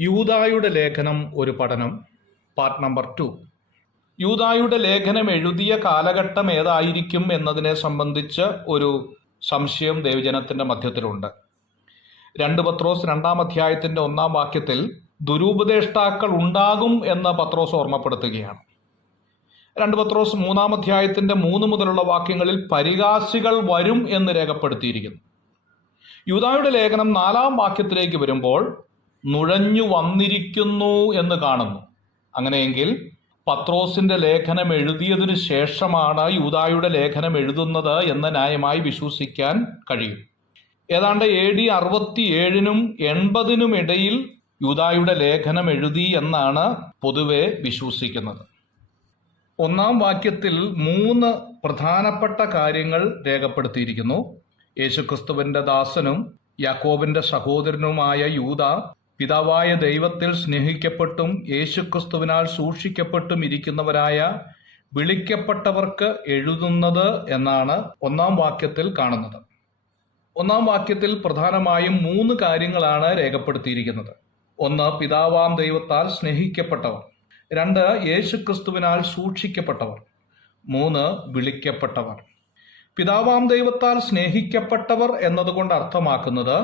യൂദായുടെ ലേഖനം ഒരു പഠനം, പാർട്ട് നമ്പർ 2. യൂദായുടെ ലേഖനം എഴുതിയ കാലഘട്ടം ഏതായിരിക്കും എന്നതിനെ സംബന്ധിച്ച് ഒരു സംശയം ദൈവജനത്തിന്റെ മധ്യത്തിലുണ്ട്. 2 പത്രോസ് 2-ാം അധ്യായത്തിന്റെ 1-ാം വാക്യത്തിൽ ദുരുപദേഷ്ടാക്കൾ ഉണ്ടാകും എന്ന് പത്രോസ് ഓർമ്മപ്പെടുത്തുകയാണ്. 2 പത്രോസ് 3-ാം അധ്യായത്തിന്റെ 3 മുതലുള്ള വാക്യങ്ങളിൽ പരിഹാസികൾ വരും എന്ന് രേഖപ്പെടുത്തിയിരിക്കുന്നു. യൂദായുടെ ലേഖനം 4-ാം വാക്യത്തിലേക്ക് വരുമ്പോൾ നുഴഞ്ഞു വന്നിരിക്കുന്നു എന്ന് കാണുന്നു. അങ്ങനെയെങ്കിൽ പത്രോസിന്റെ ലേഖനം എഴുതിയതിനു ശേഷമാണ് യൂദായുടെ ലേഖനം എഴുതുന്നത് എന്ന് ന്യായമായി വിശ്വസിക്കാൻ കഴിയും. ഏതാണ്ട് AD 67-നും 80-നും ഇടയിൽ യൂദായുടെ ലേഖനം എഴുതി എന്നാണ് പൊതുവെ വിശ്വസിക്കുന്നത്. 1-ാം വാക്യത്തിൽ 3 പ്രധാനപ്പെട്ട കാര്യങ്ങൾ രേഖപ്പെടുത്തിയിരിക്കുന്നു. യേശുക്രിസ്തുവിന്റെ ദാസനും യാക്കോബിന്റെ സഹോദരനുമായ യൂദാ പിതാവായ ദൈവത്തിൽ സ്നേഹിക്കപ്പെട്ടും യേശുക്രിസ്തുവിനാൽ സൂക്ഷിക്കപ്പെട്ടും ഇരിക്കുന്നവരായ വിളിക്കപ്പെട്ടവർക്ക് എഴുതുന്നത് എന്നാണ് 1-ാം വാക്യത്തിൽ കാണുന്നത്. 1-ാം വാക്യത്തിൽ പ്രധാനമായും 3 കാര്യങ്ങളാണ് രേഖപ്പെടുത്തിയിരിക്കുന്നത്. 1, പിതാവാം ദൈവത്താൽ സ്നേഹിക്കപ്പെട്ടവർ. 2, യേശുക്രിസ്തുവിനാൽ സൂക്ഷിക്കപ്പെട്ടവർ. 3, വിളിക്കപ്പെട്ടവർ. പിതാവാം ദൈവത്താൽ സ്നേഹിക്കപ്പെട്ടവർ എന്നതുകൊണ്ട് അർത്ഥമാക്കുന്നത്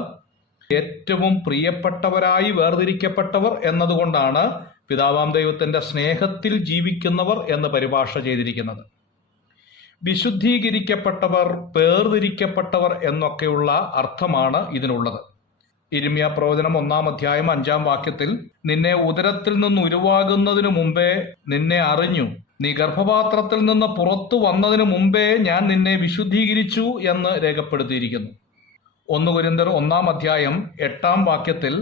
ഏറ്റവും പ്രിയപ്പെട്ടവരായി വേർതിരിക്കപ്പെട്ടവർ എന്നതുകൊണ്ടാണ് പിതാവാം ദൈവത്തിന്റെ സ്നേഹത്തിൽ ജീവിക്കുന്നവർ എന്ന് പരിഭാഷ ചെയ്തിരിക്കുന്നത്. വിശുദ്ധീകരിക്കപ്പെട്ടവർ, വേർതിരിക്കപ്പെട്ടവർ എന്നൊക്കെയുള്ള അർത്ഥമാണ് ഇതിനുള്ളത്. യിരെമ്യാ പ്രവചനം 1-ാം അധ്യായം 5-ാം വാക്യത്തിൽ നിന്നെ ഉദരത്തിൽ നിന്ന് ഉരുവാകുന്നതിനു മുമ്പേ നിന്നെ അറിഞ്ഞു, നീ ഗർഭപാത്രത്തിൽ നിന്ന് പുറത്തു വന്നതിനു മുമ്പേ ഞാൻ നിന്നെ വിശുദ്ധീകരിച്ചു എന്ന് രേഖപ്പെടുത്തിയിരിക്കുന്നു. 1 കൊരിന്ത്യർ 1-ാം അധ്യായം 8-ാം വാക്യത്തിൽ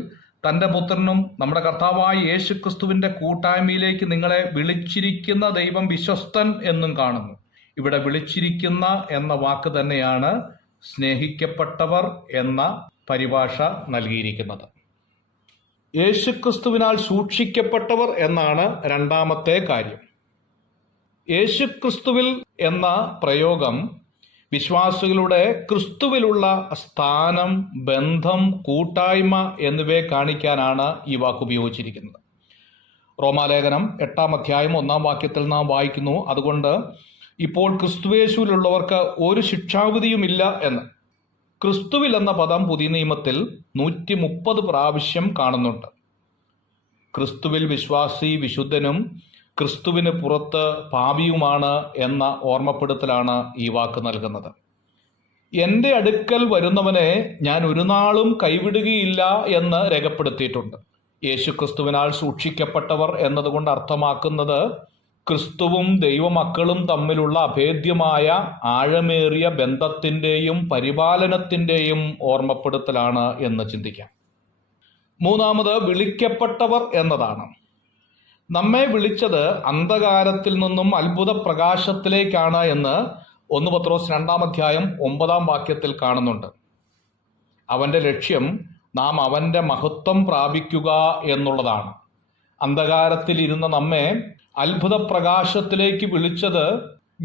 തന്റെ പുത്രനും നമ്മുടെ കർത്താവായ യേശുക്രിസ്തുവിന്റെ കൂട്ടായ്മയിലേക്ക് നിങ്ങളെ വിളിച്ചിരിക്കുന്ന ദൈവം വിശ്വസ്തൻ എന്നും കാണുന്നു. ഇവിടെ വിളിച്ചിരിക്കുന്ന എന്ന വാക്ക് തന്നെയാണ് സ്നേഹിക്കപ്പെട്ടവർ എന്ന പരിഭാഷ നൽകിയിരിക്കുന്നത്. യേശുക്രിസ്തുവിനാൽ സൂക്ഷിക്കപ്പെട്ടവർ എന്നാണ് 2-ാമത്തെ കാര്യം. യേശുക്രിസ്തുവിൽ എന്ന പ്രയോഗം വിശ്വാസികളുടെ ക്രിസ്തുവിലുള്ള സ്ഥാനം, ബന്ധം, കൂട്ടായ്മ എന്നിവയെ കാണിക്കാനാണ് ഈ വാക്ക് ഉപയോഗിച്ചിരിക്കുന്നത്. റോമാലേഖനം 8-ാം അധ്യായം 1-ാം വാക്യത്തിൽ നാം വായിക്കുന്നു, അതുകൊണ്ട് ഇപ്പോൾ ക്രിസ്തുയേശുവിലുള്ളവർക്ക് ഒരു ശിക്ഷാവിധിയുമില്ല എന്ന്. ക്രിസ്തുവിൽ എന്ന പദം പുതിയ നിയമത്തിൽ 130 പ്രാവശ്യം കാണുന്നുണ്ട്. ക്രിസ്തുവിൽ വിശ്വാസി വിശുദ്ധനും ക്രിസ്തുവിന് പുറത്ത് പാപിയുമാണ് എന്ന ഓർമ്മപ്പെടുത്തലാണ് ഈ വാക്ക് നൽകുന്നത്. എൻ്റെ അടുക്കൽ വരുന്നവനെ ഞാൻ ഒരു നാളും കൈവിടുകയില്ല എന്ന് രേഖപ്പെടുത്തിയിട്ടുണ്ട്. യേശുക്രിസ്തുവിനാൽ സൂക്ഷിക്കപ്പെട്ടവർ എന്നതുകൊണ്ട് അർത്ഥമാക്കുന്നത് ക്രിസ്തുവും ദൈവമക്കളും തമ്മിലുള്ള അഭേദ്യമായ ആഴമേറിയ ബന്ധത്തിൻ്റെയും പരിപാലനത്തിൻ്റെയും ഓർമ്മപ്പെടുത്തലാണ് എന്ന് ചിന്തിക്കാം. 3-ാമത് വിളിക്കപ്പെട്ടവർ എന്നതാണ്. നമ്മെ വിളിച്ചത് അന്ധകാരത്തിൽ നിന്നും അത്ഭുത പ്രകാശത്തിലേക്കാണ് എന്ന് 1 പത്രോസ് 2-ാം അധ്യായം 9-ാം വാക്യത്തിൽ കാണുന്നുണ്ട്. അവന്റെ ലക്ഷ്യം നാം അവന്റെ മഹത്വം പ്രാപിക്കുക എന്നുള്ളതാണ്. അന്ധകാരത്തിൽ ഇരുന്ന നമ്മെ അത്ഭുത പ്രകാശത്തിലേക്ക് വിളിച്ചത്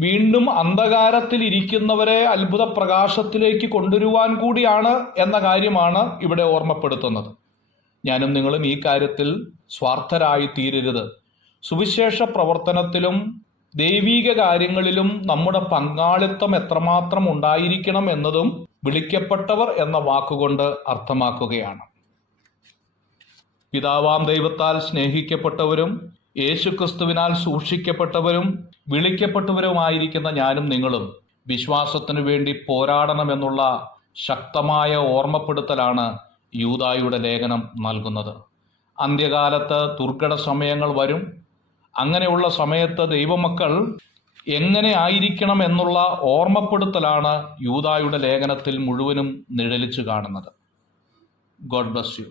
വീണ്ടും അന്ധകാരത്തിൽ ഇരിക്കുന്നവരെ അത്ഭുത പ്രകാശത്തിലേക്ക് കൊണ്ടുവരുവാൻ കൂടിയാണ് എന്ന കാര്യമാണ് ഇവിടെ ഓർമ്മപ്പെടുത്തുന്നത്. ഞാനും നിങ്ങളും ഈ കാര്യത്തിൽ സ്വാർത്ഥരായി തീരരുത്. സുവിശേഷ പ്രവർത്തനത്തിലും ദൈവീക കാര്യങ്ങളിലും നമ്മുടെ പങ്കാളിത്തം എത്രമാത്രം ഉണ്ടായിരിക്കണം എന്നതും വിളിക്കപ്പെട്ടവർ എന്ന വാക്കുകൊണ്ട് അർത്ഥമാക്കുകയാണ്. പിതാവാം ദൈവത്താൽ സ്നേഹിക്കപ്പെട്ടവരും യേശുക്രിസ്തുവിനാൽ സൂക്ഷിക്കപ്പെട്ടവരും വിളിക്കപ്പെട്ടവരുമായിരിക്കുന്ന ഞാനും നിങ്ങളും വിശ്വാസത്തിനു വേണ്ടി പോരാടണമെന്നുള്ള ശക്തമായ ഓർമ്മപ്പെടുത്തലാണ് യൂദായുടെ ലേഖനം നൽകുന്നത്. അന്ത്യകാലത്ത് ദുർഘട സമയങ്ങൾ വരും. അങ്ങനെയുള്ള സമയത്ത് ദൈവമക്കൾ എങ്ങനെ ആയിരിക്കണം എന്നുള്ള ഓർമ്മപ്പെടുത്തലാണ് യൂദായുടെ ലേഖനത്തിൽ മുഴുവനും നിഴലിച്ചു കാണുന്നത്. God bless you.